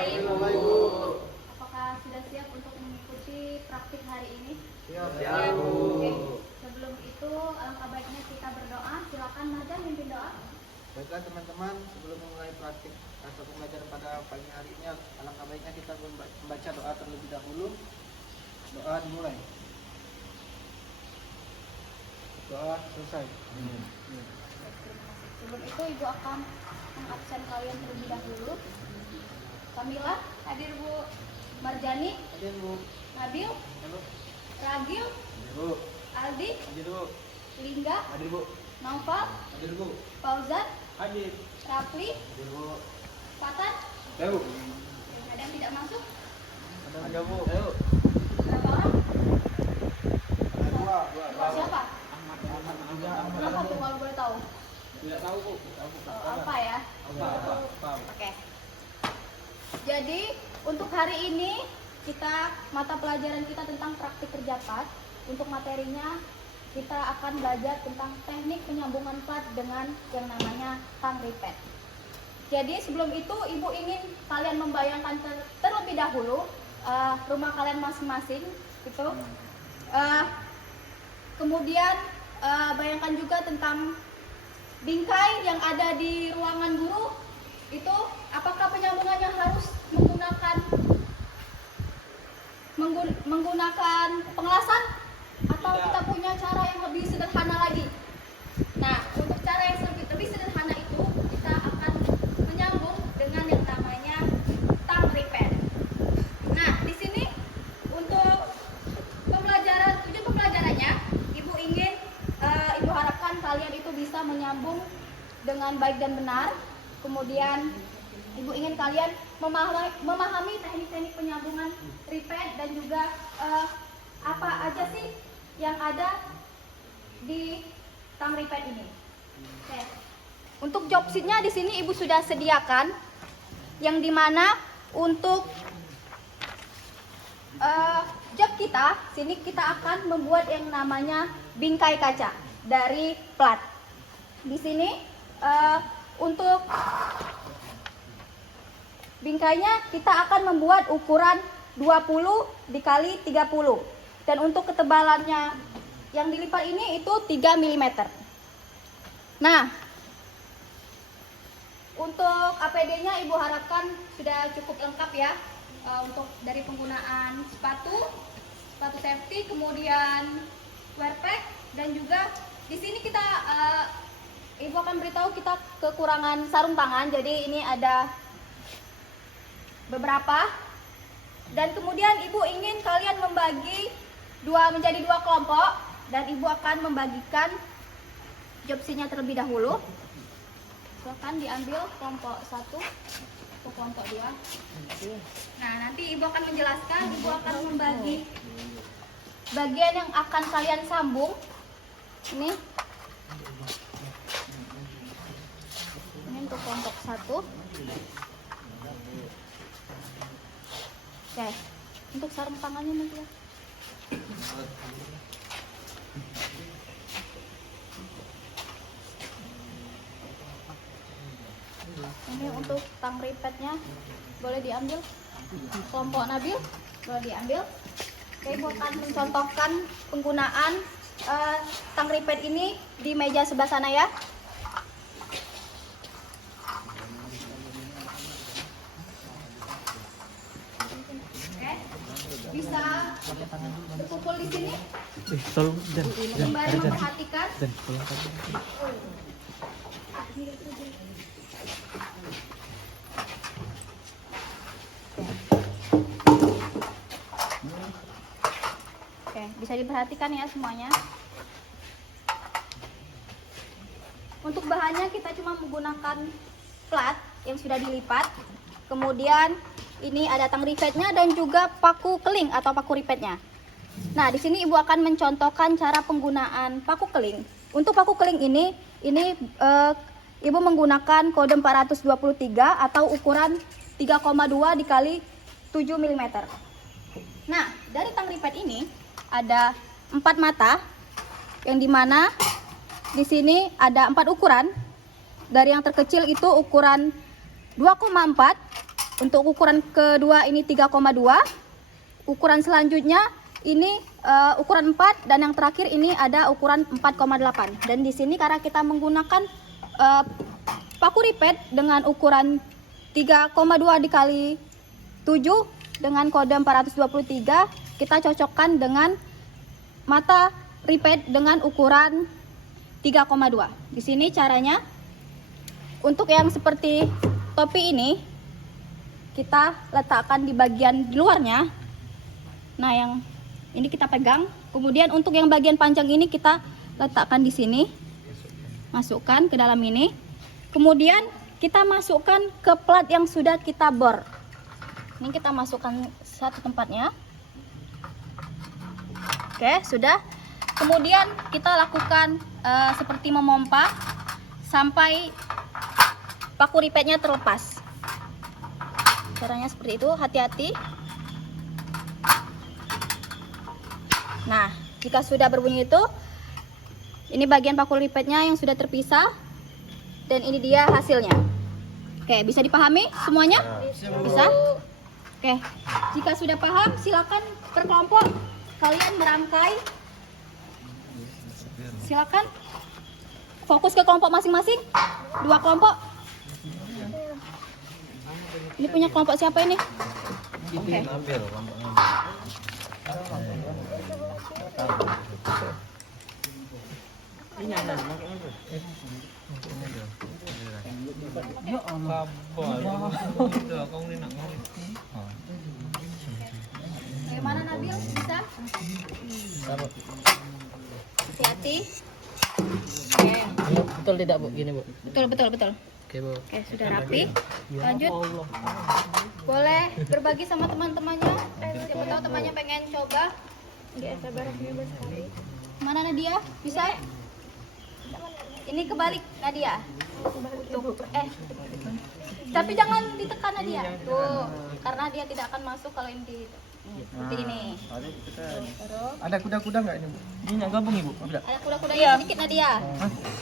Baik, Bu. Apakah sudah siap untuk mengikuti praktik hari ini? Siap, Bu. Bu. Oke. Sebelum itu, alangkah baiknya kita berdoa. Silakan Maja mimpin doa. Baiklah teman-teman, sebelum memulai praktik atau pembelajaran pada pagi hari ini, alangkah baiknya kita membaca doa terlebih dahulu. Doa dimulai. Doa selesai. Sebelum itu, Ibu akan mengabsen kalian terlebih dahulu. Kamila, hadir Bu. Marjani, Hadir, Bu. Nabil, Hadir, Bu. Ragil, Hadir, Bu. Aldi, Hadir, Bu. Lingga, Hadir, Bu. Naufal, Hadir, Bu. Fauzan, Hadir. Rafli, Hadir, Bu. Fatan. Hadir, Bu. Ada yang tidak masuk? Ada, Bu. Ayo. Berapa orang? Dua. Dua siapa? Ahmad. Kenapa tuh kalau boleh tahu? Tidak tahu, Bu. Alfa ya? Apa? Oke. Jadi untuk hari ini mata pelajaran kita tentang praktik kerja plat. Untuk materinya kita akan belajar tentang teknik penyambungan plat dengan yang namanya tang ripet. Jadi sebelum itu Ibu ingin kalian membayangkan terlebih dahulu rumah kalian masing-masing gitu. Kemudian bayangkan juga tentang bingkai yang ada di ruangan guru. Itu apakah penyambungannya harus menggunakan pengelasan atau kita punya cara yang lebih sederhana lagi? Nah, untuk cara yang lebih sederhana itu kita akan menyambung dengan yang namanya tang ripet. Nah, di sini untuk tujuan pembelajarannya, Ibu harapkan kalian itu bisa menyambung dengan baik dan benar. Kemudian Ibu ingin kalian memahami teknik-teknik penyambungan ripet dan juga apa aja sih yang ada di tang ripet ini. Oke. Untuk job sheet-nya di sini Ibu sudah sediakan, yang dimana untuk job kita sini kita akan membuat yang namanya bingkai kaca dari plat. Di sini untuk bingkainya kita akan membuat ukuran 20 dikali 30. Dan untuk ketebalannya yang dilipat ini itu 3 mm. Nah, untuk APD-nya Ibu harapkan sudah cukup lengkap ya. Untuk dari penggunaan sepatu safety, kemudian wear pack, dan juga di sini kita Ibu akan beritahu kita kekurangan sarung tangan. Jadi ini ada beberapa, dan kemudian Ibu ingin kalian membagi menjadi dua kelompok, dan Ibu akan membagikan job sheet-nya terlebih dahulu. Silakan diambil kelompok 1 atau kelompok 2. Nah, nanti Ibu akan menjelaskan, Ibu akan membagi bagian yang akan kalian sambung. Ini untuk kelompok 1. Oke, untuk sarung tangannya nanti ya. Ini untuk tang ripetnya boleh diambil. Kelompok Nabil boleh diambil. Oke, Ibu akan mencontohkan penggunaan tang ripet ini di meja sebelah sana ya. Bisa berkumpul di sini. Tolong dan Sembari memperhatikan. dan tolong tadi. Oke, bisa diperhatikan ya semuanya. Untuk bahannya kita cuma menggunakan plat yang sudah dilipat. Kemudian ini ada tang ripetnya dan juga paku keling atau paku ripetnya. Nah, di sini Ibu akan mencontohkan cara penggunaan paku keling. Untuk paku keling ini Ibu menggunakan kode 423 atau ukuran 3,2 dikali 7 mm. Nah, dari tang ripet ini ada 4 mata, yang dimana di sini ada 4 ukuran. Dari yang terkecil itu ukuran 2,4, untuk ukuran kedua ini 3,2. Ukuran selanjutnya ini ukuran 4 dan yang terakhir ini ada ukuran 4,8. Dan di sini karena kita menggunakan paku ripet dengan ukuran 3,2 dikali 7 dengan kode 423, kita cocokkan dengan mata ripet dengan ukuran 3,2. Di sini caranya, untuk yang seperti topi ini kita letakkan di bagian di luarnya. Nah, yang ini kita pegang. Kemudian untuk yang bagian panjang ini kita letakkan di sini. Masukkan ke dalam ini. Kemudian kita masukkan ke plat yang sudah kita bor. Ini kita masukkan satu tempatnya. Oke, sudah. Kemudian kita lakukan seperti memompa sampai paku ripetnya terlepas. Caranya seperti itu, hati-hati. Nah, jika sudah berbunyi itu, ini bagian paku ripetnya yang sudah terpisah. Dan ini dia hasilnya. Oke, bisa dipahami semuanya? Bisa? Oke, jika sudah paham, silakan berkelompok. Kalian merangkai. Silakan fokus ke kelompok masing-masing. 2 kelompok. Ini punya kelompok siapa ini? Oke. Bagaimana Nabil? Bisa? Hati-hati. Oke. Betul tidak Bu? Gini Bu. Betul. Oke Bu. Oke, sudah rapi. Lanjut. Boleh berbagi sama teman-temannya. Siapa tahu temannya pengen coba. Mana Nadia? Bisa? Ini kebalik Nadia. Tuh. Tapi jangan ditekan Nadia. Tuh, karena dia tidak akan masuk kalau ini seperti ini. Terus. Ada kuda-kuda nggak ini Bu? Ini nggak gabung Ibu? Ada. Ada kuda-kudanya sedikit Nadia.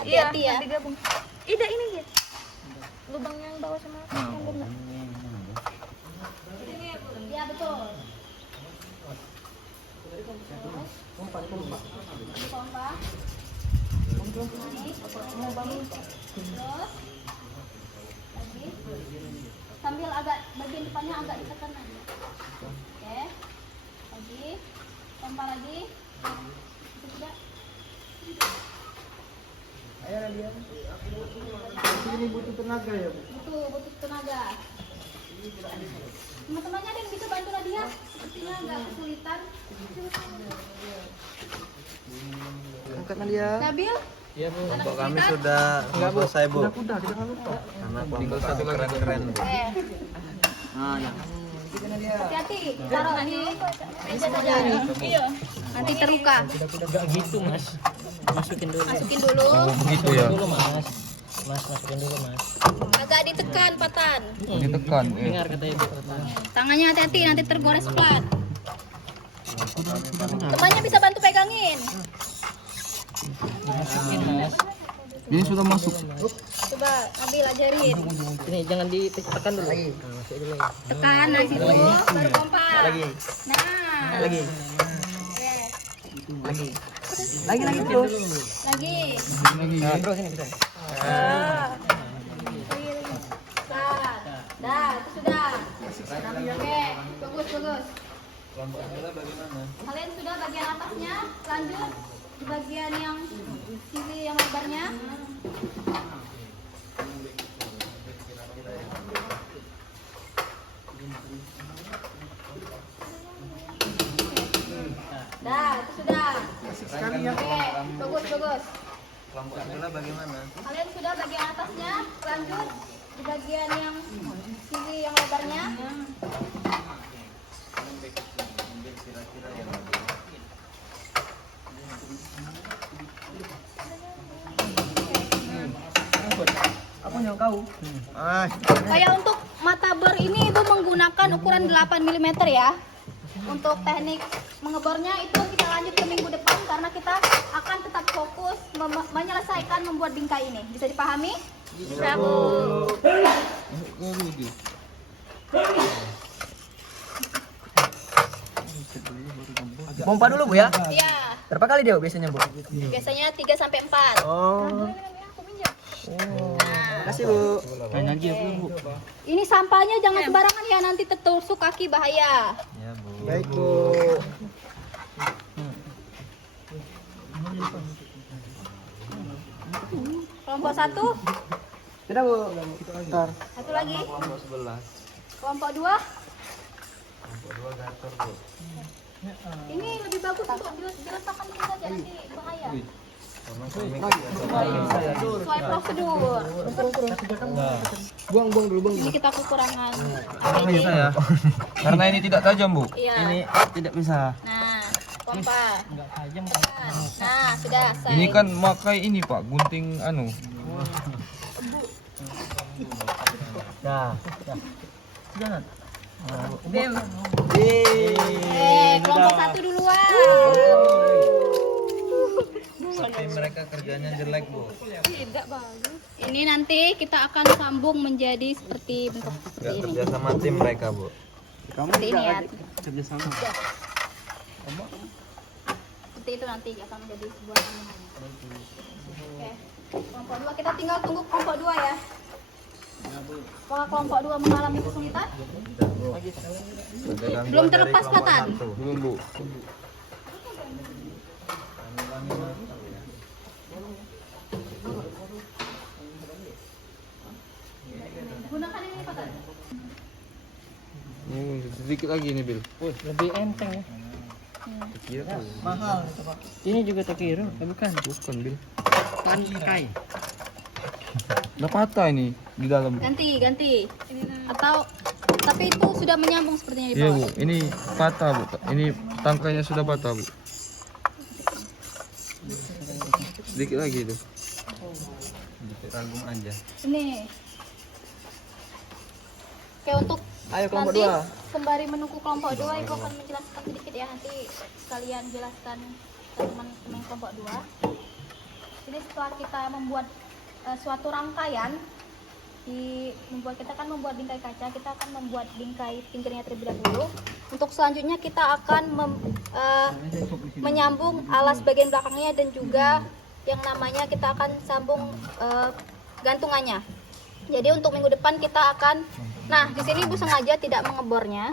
Hati-hati ya. Digabung. Ida ini dia. Lubang yang bawah sama yang bawah. Iya betul. Pompa. Naik. Terus. Lagi. Sambil agak bagian depannya agak ditekan lagi. Oke. Lagi. Pompa lagi. Itu tidak. Ayo Nadia. Ini butuh tenaga ya Bu? Butuh tenaga. Teman-temannya ada yang bisa bantu Nadia? Sepertinya agak kesulitan. Angkat Nadia. Nabil? Iya Bu. Kelompok kami sudah selesai Bu. Kuda kita nggak lupa. Karena kelompok kami keren-keren Bu. Nah, ya. Hati-hati. Taruh di meja saja. Iya. Nanti terluka. Enggak gitu, Mas. Masukin dulu. Masukin dulu. Begitu ya. Dulu, Mas. Mas, masukin dulu, Mas. Agak ditekan patan. Ditekan. Dengar kata Ibu. Tangannya hati-hati nanti tergores plat. Temannya bisa bantu pegangin. Masukin, Mas. Ini sudah masuk. Coba Nabil ajarin. Ini jangan ditekan dulu. Nah, masuk dulu. Tekan nah situ baru pompa. Lagi. Nah. Lagi. Oke. Lagi. Lagi terus. Lagi. Nah, terus ini bisa. Dah, itu sudah. Oke, bagus. Kalian sudah bagian atasnya, lanjut di bagian yang sisi yang lebarnya. Dah, itu sudah. Sekali ya. Oke, bagus. Kelompok sebelah bagaimana? Kalian sudah bagian atasnya, lanjut di bagian yang sisi yang lebarnya. Apa yang kau? Kayak untuk mata bor ini Ibu menggunakan ukuran 8 mm ya. Untuk teknik mengebornya itu kita lanjut ke minggu depan karena kita akan tetap fokus menyelesaikan membuat bingkai ini. Bisa dipahami? Bisa Bu. Pompa dulu Bu ya. Iya. Berapa kali dia biasanya Bu? Biasanya 3 sampai 4. Oh. Nah, Kasih Bu. ini sampahnya jangan sembarangan ya, nanti tertusuk kaki bahaya. Ya Bu. Baik Bu. Kelompok 1, Tidak Bu. Ntar. satu lagi. Kelompok 11. Kelompok 2. Kelompok 2 gator Bu. Ini lebih bagus untuk diletakkan di saja, nanti bahaya. Karena kami Sesuai prosedur. Buang dulu Bang. Ini kita kekurangan. bisa ya. Karena ini tidak tajam Bu. Iya. Ini tidak bisa. Nah, pompa. Enggak tajam. Nah, sudah selesai. Ini kan makai ini Pak, gunting anu. Dah. Jangan. Kelompok 1 duluan. Tapi mereka kerjanya jelek Bu. Tidak bagus. Ini nanti kita akan sambung menjadi seperti bentuk Enggak seperti ini. kerja sama tim mereka Bu. Seperti ini ya. Kerja sama. Seperti itu nanti akan menjadi sebuah ini. Oke. Kelompok 2 kita tinggal tunggu kelompok 2 ya. Apakah kelompok 2 mengalami kesulitan? Ada gangguan Belum dari terlepas kelompok Katan? satu. Belum Bu. Gunakan ini Pak. Sedikit lagi nih Bil. Lebih enteng ya. Kira Mahal itu Pak. Ini juga Takiro, bukan? bukan Bil. Kai. Udah patah ini di dalam. Ganti. Atau tapi itu sudah menyambung sepertinya di Iya bawah. Bu, ini patah Bu. Ini tangkainya sudah patah Bu. Sedikit lagi itu. Sedikit ragung aja. Ini. Oke, untuk Ayo kelompok nanti 2. sembari menunggu kelompok 2 Ibu akan menjelaskan sedikit ya, nanti sekalian jelaskan teman-teman kelompok 2. Jadi setelah kita membuat suatu rangkaian kita kan membuat bingkai kaca, kita akan membuat bingkai pinggirnya terlebih dahulu. Untuk selanjutnya kita akan menyambung alas bagian belakangnya dan juga yang namanya kita akan sambung gantungannya. Jadi untuk minggu depan kita akan, nah di sini Ibu sengaja tidak mengebornya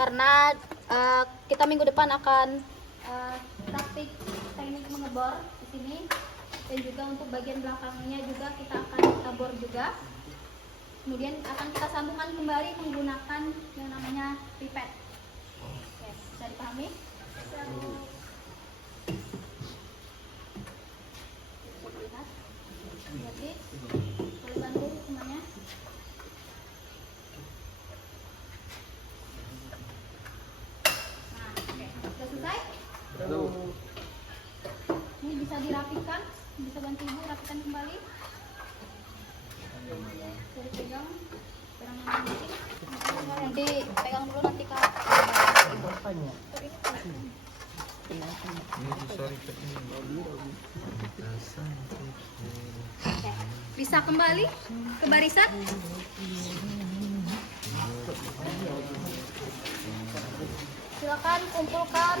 karena kita minggu depan akan praktik teknik mengebor di sini, dan juga untuk bagian belakangnya juga kita akan tabor juga. Kemudian akan kita sambungkan kembali menggunakan yang namanya pipet. Oke, bisa dipahami? Lihat, berarti boleh bantu semuanya. Nah, oke, sudah selesai? Ini bisa dirapikan, bisa bantu Ibu rapikan kembali. Jadi pegang, nanti pegang dulu, nanti Kak. Ini susah ribet ini. Oke, bisa kembali ke barisan. Silakan kumpulkan.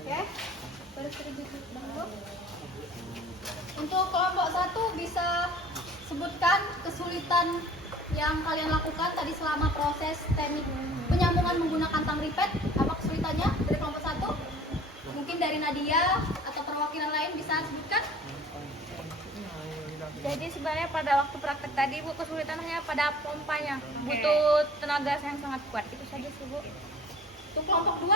Oke, baru sedikit dahulu. Untuk kelompok 1 bisa sebutkan kesulitan yang kalian lakukan tadi selama proses teknik penyambungan menggunakan tang ripet. Apa kesulitannya dari kelompok 1? Mungkin dari Nadia atau perwakilan lain bisa sebutkan? Jadi sebenarnya pada waktu praktek tadi Bu, kesulitan hanya pada pompanya. Butuh tenaga yang sangat kuat. Itu saja sih Bu. Untuk kelompok 2?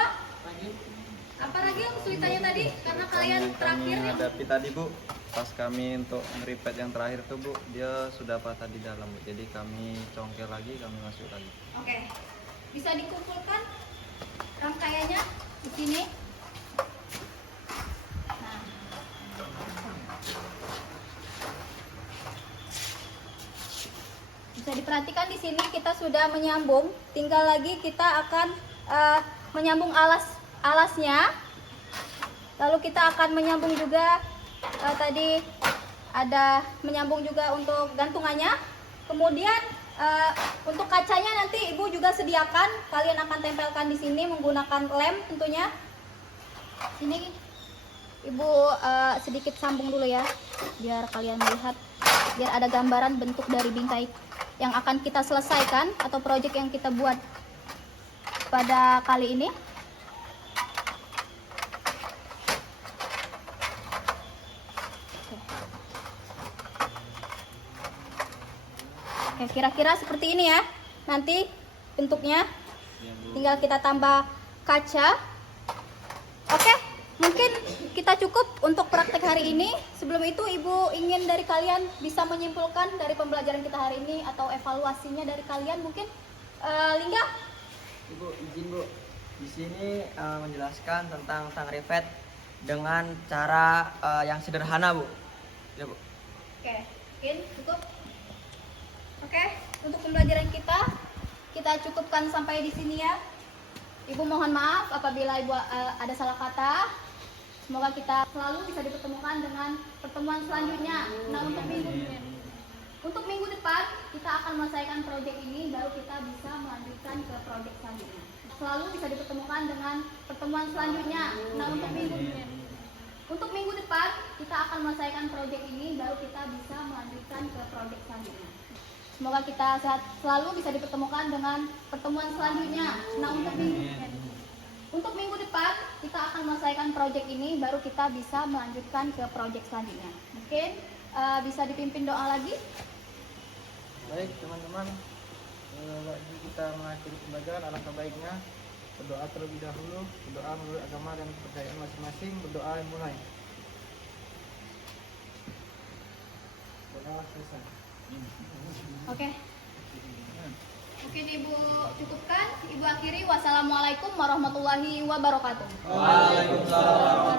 Apa lagi yang kesulitannya tadi? Karena kalian terakhir yang Hadapi tadi Bu, pas kami untuk ngeripet yang terakhir tuh Bu, dia sudah patah di dalam Bu. Jadi kami congkel lagi, kami masuk lagi. Oke. Bisa dikumpulkan rangkaiannya di sini. Nah. Di Bisa diperhatikan di sini kita sudah menyambung, tinggal lagi kita akan menyambung alasnya. Lalu kita akan menyambung juga tadi ada menyambung juga untuk gantungannya. Kemudian untuk kacanya nanti Ibu juga sediakan, kalian akan tempelkan di sini menggunakan lem tentunya. Ini Ibu sedikit sambung dulu ya, biar kalian melihat, biar ada gambaran bentuk dari bingkai yang akan kita selesaikan atau proyek yang kita buat pada kali ini. Oke, kira-kira seperti ini ya. Nanti bentuknya tinggal kita tambah kaca. Oke, mungkin kita cukup untuk praktek hari ini. Sebelum itu Ibu ingin dari kalian bisa menyimpulkan dari pembelajaran kita hari ini atau evaluasinya dari kalian mungkin. Lingga? Ibu izin Bu, di sini menjelaskan tentang tang rivet dengan cara yang sederhana Bu. Ya Bu. Oke, mungkin cukup. Oke, untuk pembelajaran kita cukupkan sampai di sini ya. Ibu mohon maaf apabila Ibu ada salah kata. Semoga kita selalu bisa dipertemukan dengan pertemuan selanjutnya. Nah, untuk minggu depan kita akan menyelesaikan proyek ini, baru kita bisa melanjutkan ke proyek selanjutnya. Selalu bisa dipertemukan dengan pertemuan selanjutnya. Nah, untuk minggu depan kita akan menyelesaikan proyek ini, baru kita bisa melanjutkan ke proyek selanjutnya. Semoga kita sehat selalu, bisa dipertemukan dengan pertemuan selanjutnya. Nah, untuk minggu depan kita akan menyelesaikan proyek ini, baru kita bisa melanjutkan ke proyek selanjutnya. Mungkin bisa dipimpin doa lagi. Baik teman-teman, lagi kita mengakhiri pembelajaran, alangkah baiknya berdoa terlebih dahulu, berdoa menurut agama dan kepercayaan masing-masing. Berdoa mulai. Berdoa selesai. Oke. Mungkin Ibu cukupkan, Ibu akhiri. Wassalamualaikum warahmatullahi wabarakatuh. Waalaikumsalam.